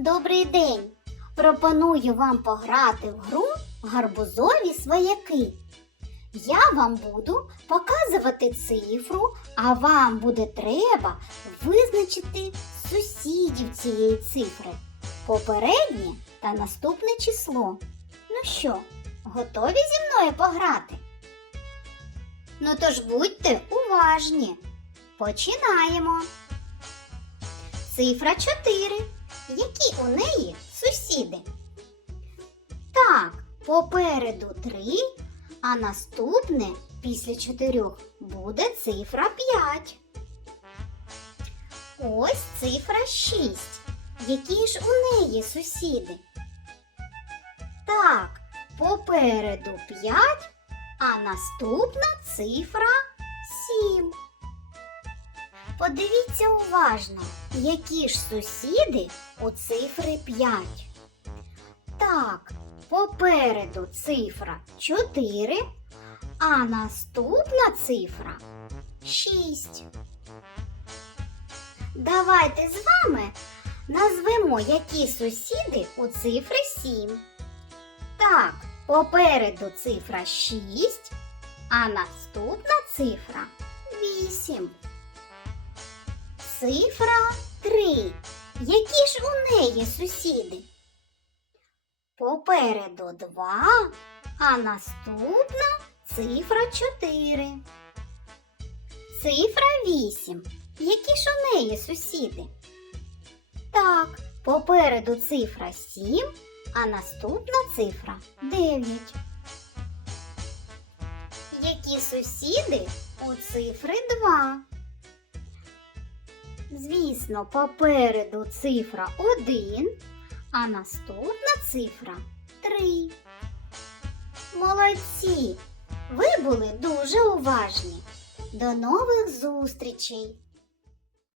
Добрий день! Пропоную вам пограти в гру гарбузові свояки. Я вам буду показувати цифру, а вам буде треба визначити сусідів цієї цифри, попереднє та наступне число. Ну що, готові зі мною пограти? Ну тож будьте уважні. Починаємо. Цифра 4. Які у неї сусіди? Так, попереду 3, а наступне після 4 буде цифра 5. Ось цифра 6. Які ж у неї сусіди? Так, попереду 5, а наступна цифра 7. Подивіться уважно, які ж сусіди у цифри 5. Так, попереду цифра 4, а наступна цифра 6. Давайте з вами назвемо, які сусіди у цифри 7. Так, попереду цифра 6, а наступна цифра 8. Цифра 3. Які ж у неї сусіди? Попереду 2, а наступна цифра 4. Цифра 8. Які ж у неї сусіди? Так, попереду цифра 7, а наступна цифра 9. Які сусіди у цифри 2? Звісно, попереду цифра 1, а наступна цифра 3. Молодці! Ви були дуже уважні. До нових зустрічей!